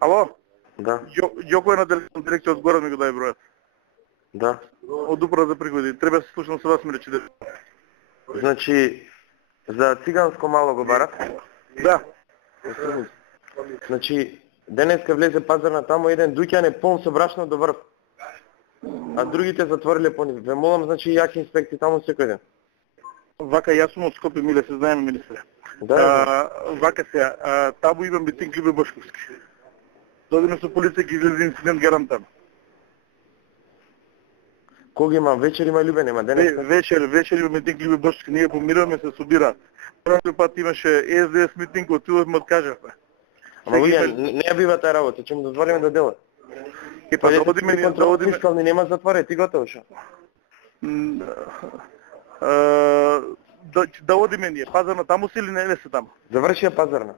Ало? Да. Јоко е на дирекција од Горан ми го дај бројот. Да. Од управа за приходи. Треба се слушам со вас ми рече. Значи, за циганско мало го барав? Да. Значи, денеска влезе пазарна таму еден дуќан е полн со брашно до врв. А другите затвориле по нив. Ве молам, значи, јаки инспекции таму секој ден. Вака јас сум од Скопје, миле се знаеме, министре. Да. Вака се, табу имам митинг Либе Бошковски. Додиме со полиција ги излезе инцидент гарантан. Кога има вечер има Љубе, нема денеска? Вечер има митинг Либе Бошковски, ние помираме се собираат. Првиот пат имаше СДС митинг, отидовме откажавме. Ама луѓе, не ја бива таа работа, ќе му дозволиме да дела. И па доводиме фискални нема затвори, ти готово шо? Да одиме ние. Пазарна таму си или не се таму? Завршија пазарна.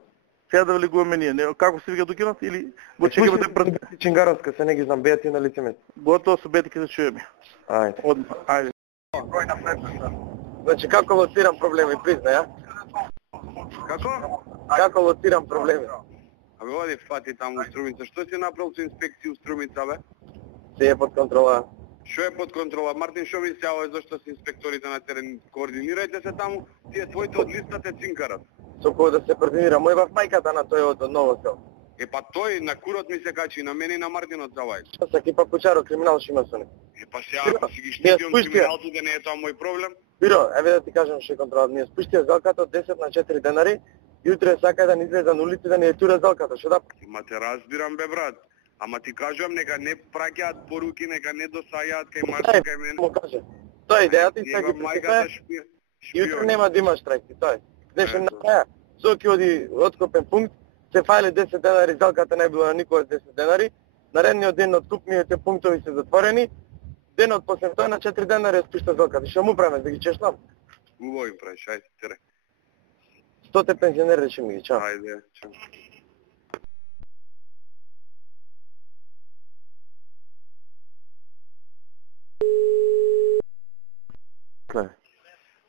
Сега да влегуваме ние. Како се вика докинат или го чекаме да пред Чингаровска, се не ги знам, беа ти на лице место. Готово со бетки да чуеме. Ајде. Ајде. Значи како лоцирам проблеми, признај, а? Како? Како лоцирам проблеми? Абе, оди фати таму у Струмица. Што си направил со инспекција у Струмица, бе? Се е под контрола. Што е под контрола? Мартин, што ми се јавува зашто се инспекторите на терен? Координирајте се таму, тие твоите од листата цинкарат. Со кој да се координира? Мој бав мајката на тој од Ново село. Е, па тој на курот ми се качи, на мене и на Мартинот завај. Што са кипа кучаро, криминал шо има со него. Е, па сега, ако си ги штитион криминалци, да не е тоа мој проблем. Биро, еве да ти кажам што е контрола. Ние спуштија залката од 10 на 4 денари, јутре сака да ни излезе на улица да ни етура залката, што да? Ма те разбирам, бе, брат. Ама ти кажувам, нека не праќаат поруки, нека не досаѓаат кај Марко, кај мене. Му каже. Тоа е идејата и сега ги мајката пресекае. Јутре нема да има штрajk, тоа е. Днешен на краја, Соки оди откопен пункт, се фајле 10 денари, залката не било на никој 10 денари, наредниот ден откупниот пунктови се затворени, денот после тоа на 4 денари спушта залката. Што му правиме, да ги чешнам? Убаво им правиш, ајде, тере. 100 пензионери рече ми ги, чао. Ајде, чао.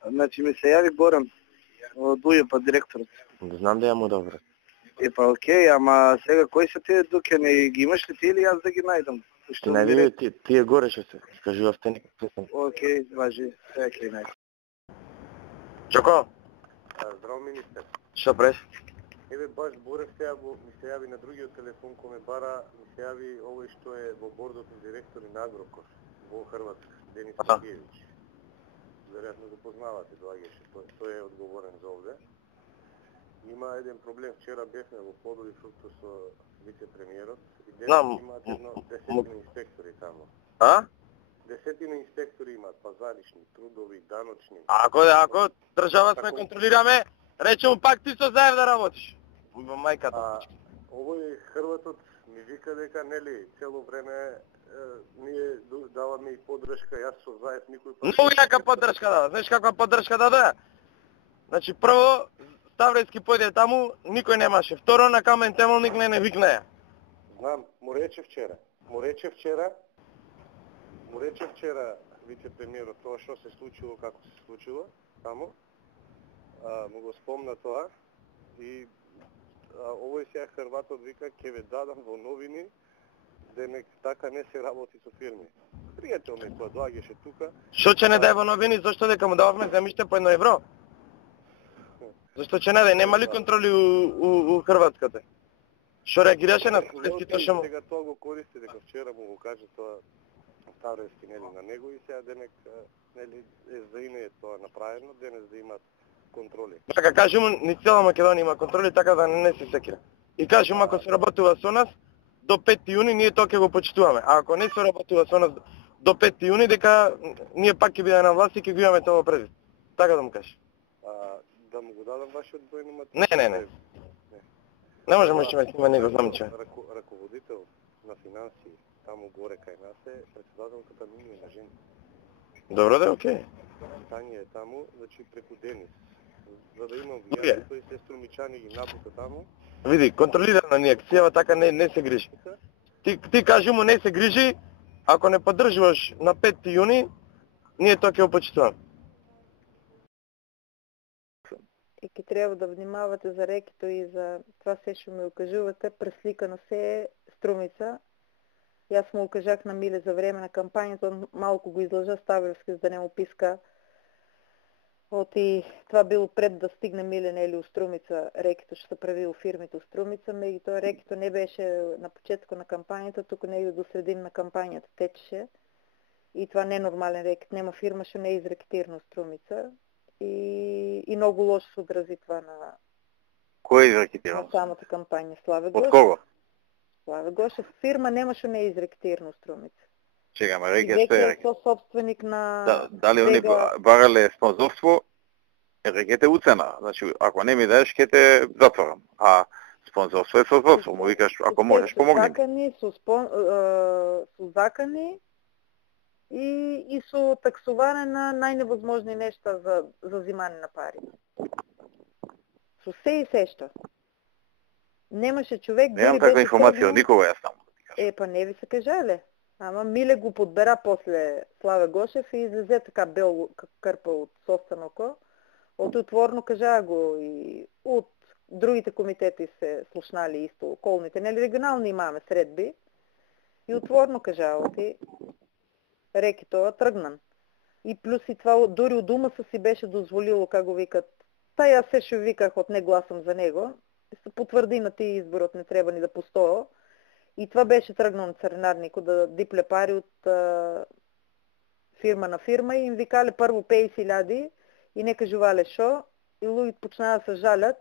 Значи ми се јави Боран од УЈП директорот. Знам да ја му добро. Е па окей, ама сега кои се тие дуќани, ги имаш ли ти или јас да ги најдам? Што не ви тие горе што се. Кажувавте некако. Окей, важи, сега ќе најдам. Чоко? Здраво, министер. Што преш? Еве баш Борев сега ми се јави на другиот телефон кој ме бара, ми се јави овој што е во бордот на директори на Агрокор во Хрватска, Денис Сергеевич. Веројатно го познавате, доаѓаше, тој е одговорен за овде. Има еден проблем, вчера бевме во Подови фрукту со вице-премиерот и денес имаат едно 10 инспектори таму. А? 10 инспектори имаат, пазаришни, трудови, даночни. Ако држава сме контролираме, речем пак ти со заев да работиш. Во мајката. Овој Хрватот ми вика дека нели цело време ние даваме и поддршка, јас со заев никој пат. Многу јака поддршка дава. Знаеш каква поддршка даде? Значи прво Ставрејски појде таму, никој немаше. Второ на Камен Темелник не викнеја. Знам, му рече вчера вице-премиерот тоа што се случило, како се случило таму. Му го спомна тоа и овој сега Хрватот вика ќе ве дадам во новини денек така не се работи со фирми. Пријател ми кој доаѓаше тука. Што ќе не дај во новини, зашто дека му дававме земјиште по 1 евро? Зашто ќе не дај, нема ли контроли у Хрватската? Што реагираше на Ставрејски што му? Сега тоа го користи, дека вчера му го каже тоа Ставрејски нели на него и сега денек нели за име е тоа направено, денес да имаат контроли. Така кажи му, ни цела Македонија има контроли, така да не се секира. И кажи му, ако се работува со нас, до 5 јуни ние тоа ќе го почитуваме. А ако не се работува со нас до 5 јуни, дека ние пак ќе бидеме на власт и ќе го имаме тоа пред. Така да му кажеш. Да му го дадам вашиот број номер? Не. Не можеме што ме снима него, знам че. Раководител на финансии, таму горе кај нас е председателката Мини на жени. Добро да, окей. Тања е таму, значи преку Денис. За да имам влијание, тој се Струмичани ги напука таму. Види, контролирана ни акцијава, така не се грижи. Ти кажи му не се грижи, ако не поддржуваш на 5 јуни, ние тоа ќе го почитуваме. и ки трябва да внимавате за рекито и за това се ще ми окажувате. Пресликано се е Струмица. И аз му окажах на Миле за време на кампанията, малко го излъжа Ставерски, за да не му писка. И това било пред да стигне Миле Нели у Струмица, рекито ще се прави у фирмите у Струмица, и то рекито не беше на почетко на кампанията, тук не е до средин на кампанията течеше. И това не е нормален рекет, нема фирма, ще не е изрекетирана у Струмица. И много лошо се отрази това на... Кое е изрекетирано? На самата кампания. Славе Гошев. От кого? Славе Гошев. Фирма немаше не е изрекетирана у Струmiца. Чека, ме рекет е рекет. Собственик на... Дали они барале спонзорство, рекет е уцена. Значи, ако не ми даеш, ке те затворам. А спонзорство е спонзорство. Му викаш, ако можеш, помогни. Су закани и су таксуване на най-невъзможни неща за взимане на пари. Су се и сеща. Немаше човек... Нямам таква информация от никога, аз само да ти кажа. Па не ви се кажале. Ама Миле го подбера после Славе Гошев и излезе така бел кърпа от собствено око. Отворно кажа го и от другите комитети се слушнали исто околните. Нели регионални имаме средби. И отворно кажа и реки това тръгнан. И плюс и това, дори от дума си беше дозволило, как го викат. Та аз се ще виках, от не гласам за него. И се потвърди на тия изборот, не трябва ни да постоя. И това беше тръгнал на царинарнико да дипле пари от фирма на фирма и им викали първо 50,000 и нека жувале шо. И луги почна да се жалят.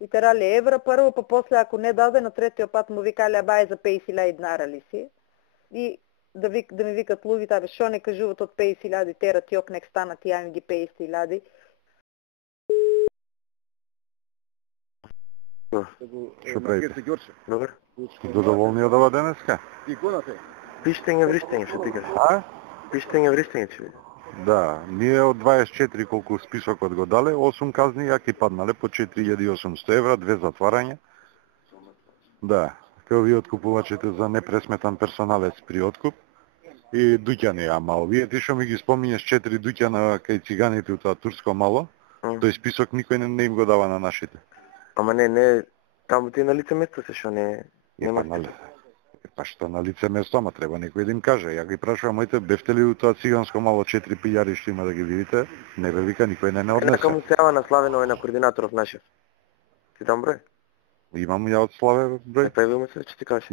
И терали евра първо, па после ако не даде, на третия път му викали абай за 50,000 днара ли си. И да ми викат луги, абе шо не кажуват от 50,000 тера тиок, нек станат и им ги 50,000. Што правите? Добре. Задоволни од ова денеска? Пиштење, вриштење, што ти кажеш? А? Пиштење, вриштење, че. Да, ние од 24 колку списокот го дале, 8 казни јаки паднале по 4800 евра, 2 затварања. Да, као ви откупувачите за непресметан персоналец при откуп и дуќани, ама овие ти што ми ги споминеш 4 дуќана кај циганите у тоа турско мало, тој список никој не им го дава на нашите. Ама не, таму ти на лице место се, шо не... Па што на лице место, ама треба некој да им каже. Ја ги прашувам, моите, бевте ли у тоа циганско мало 4 пијари што има да ги видите? Не бе вика, никој не однесе. Нека му се јава на Славено и на координаторов нашиот. Ти дам број? Имам ја од Славе број. Па му се, че ти кажеш.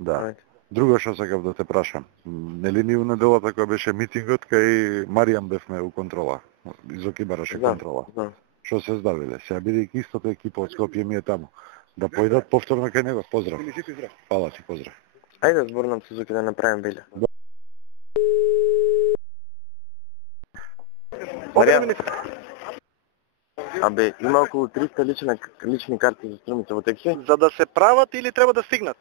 Да. Друго што сакав да те прашам. Нели ни у неделата која беше митингот, кај Маријан бевме у контрола. Изоки бараше контрола. Што се здавиле? Сега бидејќи истото екипа од Скопје ми е таму. Да појдат повторно кај него. Поздрав. Фала ти, поздрав. Ајде зборнам Сузуки да направим биле. Маријан. Абе, има околу 300 лични карти за Струмица во такси. За да се прават или треба да стигнат?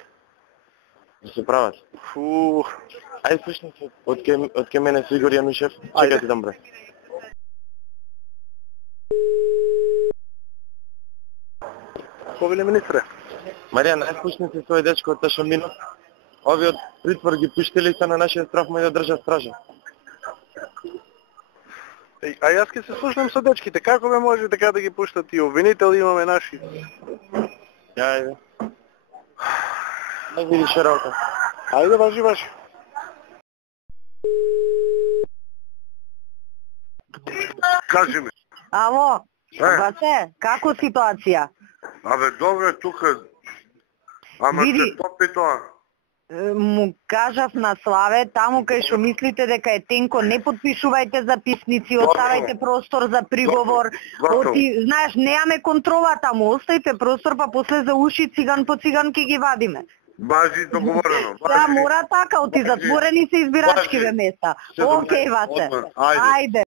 Да се прават. Ајде слушни се. Од ке мене со Игор Јанушев. Чекай ти дам број. Повеле министре. Маријан, ајде слушни се свој дечко од Ташамино. Овие од притвор ги пуштили се на нашиот страх му да држат стража. А јас ке се слушнам со дечките. Како бе може така да ги пуштат и обвинители имаме наши? Ајде. Ајде видиш работа. Ајде, важи. Кажи ми. Ало, бате, како ситуација? Абе, добре, тука. Ама се топи тоа. Му кажав на Славе, таму кај што мислите дека е тенко, не подпишувајте записници, оставајте простор за приговор. Знаеш, неаме контрола таму, оставите простор, па после за уши циган по циган ке ги вадиме. Бажи договорено. Да, мора така, оти затворени се избирачкиве места. Океј, ваце. Ајде.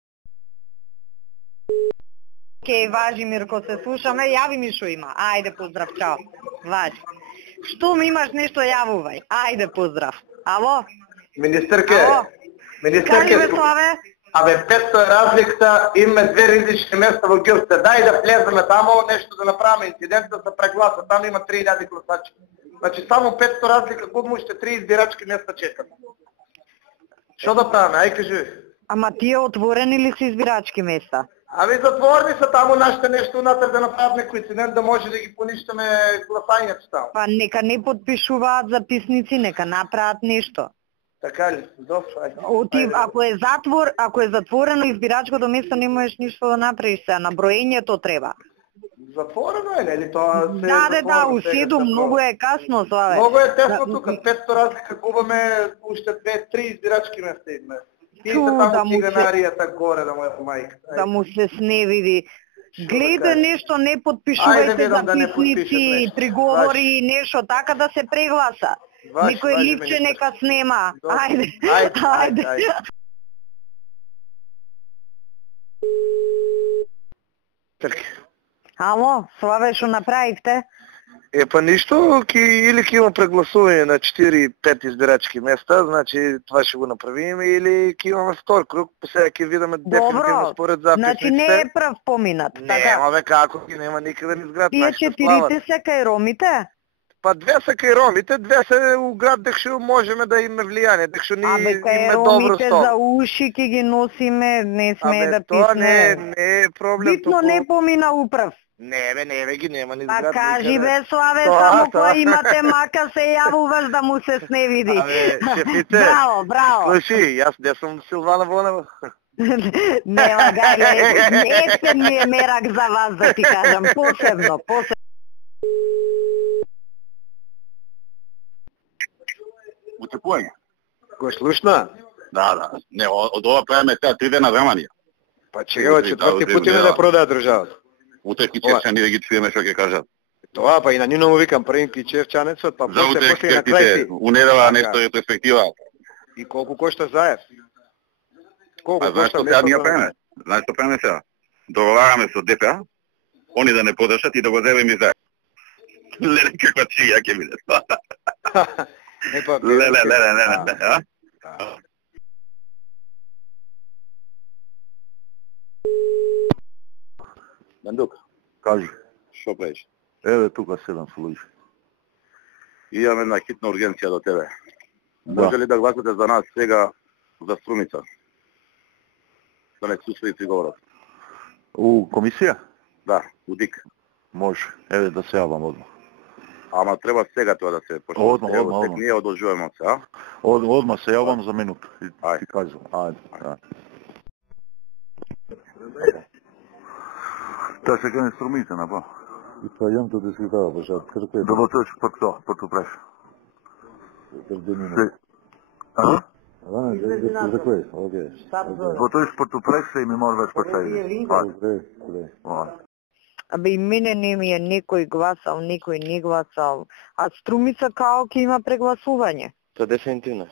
Океј, важи, Мирко, се слушаме, јави ми шо има. Ајде, поздрав, чао. Важи. Што ми имаш нешто, јавувај. Ајде, поздрав. Ало? Министерке. Кажи бе, Славе. Абе, 500 разликата, имаме 2 ризични места во Гюрсте. Дај да влеземе тамо, нешто да направиме инцидент, да се прегласа. Там има 3000 гласачи. Значи само 500 разлика, код му ще 3 избирачки места чекаме. Што да правиме? Ај кажи. Ама тие отворени ли се избирачки места? Ами затворни се таму нашите нешто унатре да направат некој инцидент да може да ги поништиме гласањето таму. Па нека не подпишуваат записници, нека направат нешто. Така ли? Добро, ајде. Ако е затворено избирачкото место не можеш ништо да направиш сега, на броењето треба. Затворено е, нели тоа се Да, у 7 многу е касно, Славе. Многу е тесно тука, 500 разлика губаме, уште 2-3 избирачки места идме. Пијте таму циганаријата горе да му е мајка. Да му се сневиди. Гледа нешто, не подпишувајте записници, приговори, нешто, така да се прегласа. Никој липче нека снема. Ајде. Ало, Славе, што направивте? Па ништо, или ќе има прегласување на 4-5 избирачки места, значи това ќе го направиме, или ќе имаме втор круг, сега ќе видиме дефинитивно според записниците. Значи не е прв поминат, така? Нема бе, како ги нема никаде низ град. Тие 4 се кај ромите? Па 2 се кај ромите, 2 се у град дек што можеме да имаме влијание, дек што ние имаме добро ромите за уши ќе ги носиме, не сме да писне. Тоа не е проблем. Битно не помина управ. Не бе, ги нема низ град. Па кажи бе, Славе, само кој имате мака се јавуваш да му се сневиди. Шефите. Браво. Слуши, јас не сум Силвана Вонева. Нема гајле, естен ми е мерак за вас да ти кажам, посебно. Утепување. Кој слушна? Да. Не, од ова правиме таа 3 дена времанија. Па чега, четврти пат име да продаат државата. Утеки черчани да ги чуеме што ќе кажат. Тоа па и на нивно му викам првинки черчанецот, па после на крај. Унедела нешто е перспектива. И колку кошта заев? Колку кошта сега ние правиме? Знаеш што правиме сега? Договараме со ДПА, они да не подршат и да го земеме заев. Леле каква чија ќе биде. Леле. Мандук, кажи. Што правиш? Еве тука седам слушам. Имаме една хитна ургенција до тебе. Може ли да гласате за нас сега за Струмица? Да не слушате приговорот. У комисија? Да, у ДИК. Може. Еве да се јавам одма. Ама треба сега тоа да се почне. Одма. Ние одложуваме од сега. Одма се јавам за минута. Ти кажам. Ајде. Та се кане Струмица, напа. И па јам тоа да се дава, бажа, крке. Да тоа што пак преш. Крденина. За кој? Окей. Тоа што преш се ми мора веќе пасајде. Абе и мене не ми е некој гласал, некој не гласал. А Струмица као ќе има прегласување. Тоа дефинитивно.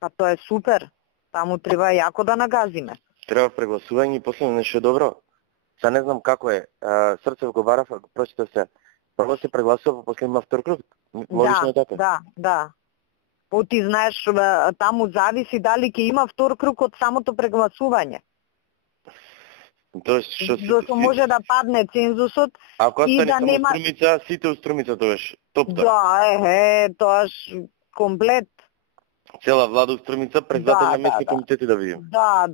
Па тоа е супер. Таму треба јако да нагазиме. Треба прегласување и после нешто добро. Са не знам како е. Срцев го барав, прочитав се. Прво се прегласува, после има втор круг. Логично е така. Да. По ти знаеш, таму зависи дали ќе има втор круг од самото прегласување. Зашто може да падне цензусот и да нема... Ако остане само Струмица, сите у Струмица тоаш. Топта. Да, тоаш комплет. Цела влада у Струмица, председател на местни комитети да видим. Да.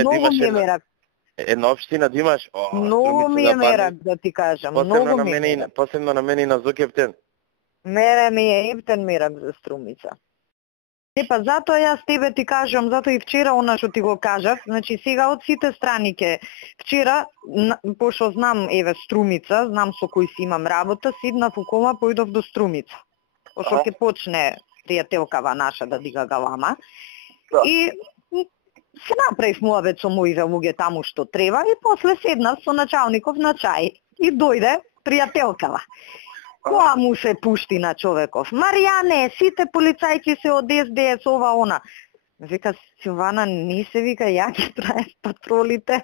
Многу ми е мерак. Една општина да имаш... Многу ми е мерак, да ти кажам. Посебно на мене и на Зоки Ептен. Мере ми е Ептен мерак за Струмица. Па затоа јас тебе ти кажам, затоа и вчера она што ти го кажав, значи сега од сите страни ке вчера, пошто знам еве Струмица, знам со кој си имам работа, сиднав у кома, појдов до Струмица. Пошто ќе почне пријателкава наша да дига галама. И се направив муавет со моите луѓе таму што треба и после седнав со началников на чај и дојде пријателкава. Која му се пушти на човеков? Маријане, сите полицајци се од СДС, ова, она. Вика, Силвана, не се вика, ја ги правев патролите.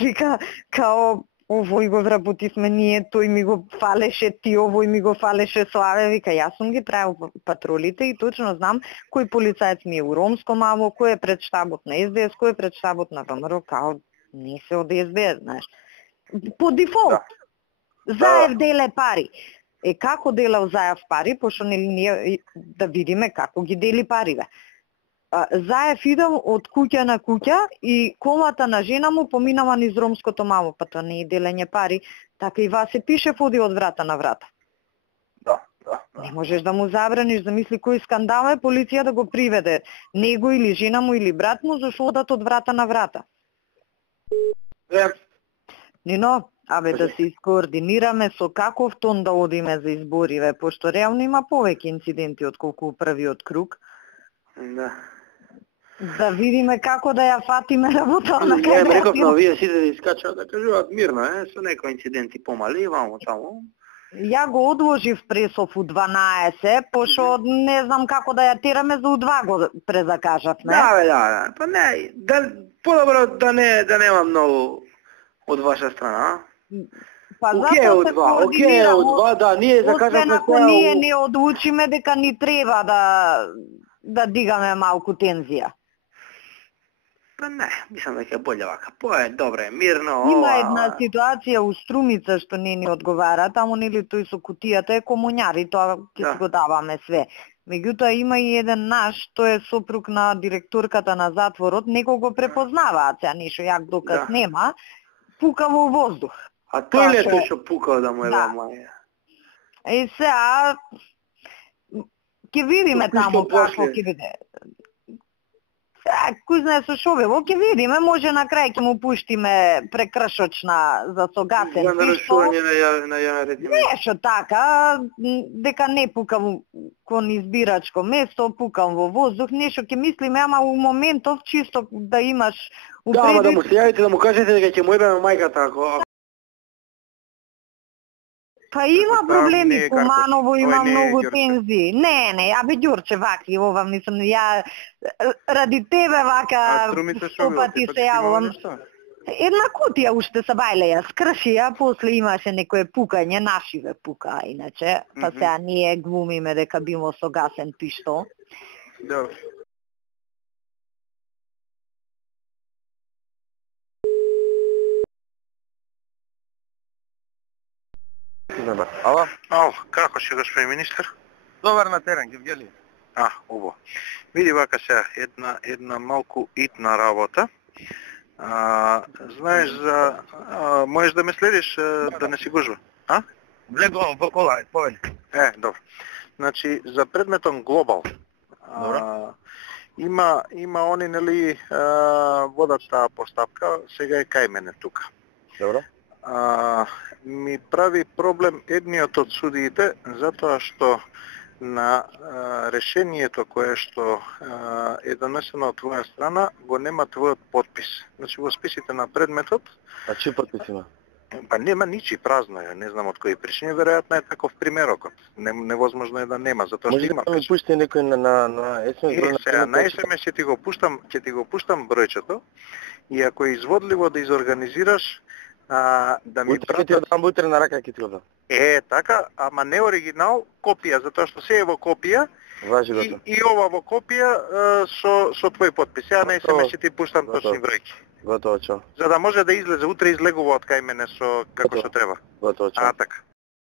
Вика, као, овој го вработивме ние, тој ми го фалеше, ти овој ми го фалеше, Славе. Вика, јас сум ги правил патролите и точно знам кој полицајец ми е у Ромско маво, кој е пред штабот на СДС, кој е пред штабот на ВМРО, као, не се од СДС, знаеш. По дефолт. Заев деле пари. Како делал Заев пари, пошто ние да видиме како ги дели пари, бе. Заев идам од куќа на куќа и колата на жена му поминава низ ромското мало, па тоа не е делење пари, така и вас се пише води од врата на врата. Да. Не можеш да му забраниш, замисли кој скандал е, полиција да го приведе него или жена му или брат му, зашто одат од врата на врата. Нино, да се искоординираме со каков тон да одиме за избориве, пошто реално има повеќе инциденти отколку првиот круг. Да видиме како да ја фатиме работа на кај. Не, реков на овие сите да искачаат да кажуваат мирно, со некои инциденти помали, вамо таму. Ја го одложив пресов у 12, пошто не знам како да ја тераме за у 2 го презакажавме. Да. Па не, подобро да нема многу од ваша страна. Па затоа се координираме, да, ние закажавме освен ако ние не одлучиме дека ни треба да дигаме малку тензија. Па не, мислам дека е боле вака. Добре, мирно. Има една ситуација у Струмица што не ни одговара, таму нели тој со кутијата е комуњари, тоа ќе си го даваме све. Меѓутоа има и еден наш, тој е сопруг на директорката на затворот, некој го препознаваат, сега нешто јак доказ нема, пука во воздух. А тој ли е тој што пукал да му е маја? И сега ќе видиме таму како ќе биде. Кој знае со шо било, ќе видиме, може на крај ќе му пуштиме прекршочна за согасен пишто. За нарушување на јавен ред. Нешто така, дека не пукам кон избирачко место, пукам во воздух, нешто ќе мислиме, ама у моментов чисто да имаш упредит. Да, да му се јавите да му кажете дека ќе му ебеме мајката ако... Па има проблеми, Куманово има многу тензии. Не, Ѓурче ваки, ова мислам, ја ради тебе вака стопати се јавувам. Една кутија уште са бајле ја скрши, а после имаше некое пукање, нашиве пука, иначе, па сега ние глумиме дека бимо со гасен пиштол. Добро. Ало, како си, господин министр? Добар на терен, Гевгели. Убаво. Види вака сега, една малку итна работа. Знаеш можеш да ме следиш да не си гужва? Влегувам во кола, повели. Добро. Значи, за предметом глобал. Има они, нели, водат таа постапка, сега е кај мене тука. Добро. Ми прави проблем едниот од судиите, затоа што на решението кое што е донесено од твоја страна, го нема твојот подпис. Значи, во списите на предметот... А чиј подпис има? Па нема ничи, празно е, не знам од кои причини, веројатно е таков примерокот. Невозможно е да нема, затоа што има. Може да ми пушти некој на SMS? Сега, на SMS ќе ти го пуштам бројчето и ако е изводливо да изорганизираш, да ми пратат... Утре дам утре на рака ќе ти го дам. Така, ама не оригинал, копија, затоа што се е во копија. Важи го. И ова во копија со твој подпис. Ја на SMS ќе ти пуштам точни бројки. Готово, чао. За да може да излезе, утре излегува од кај мене со како што треба. Готово, чао. Така.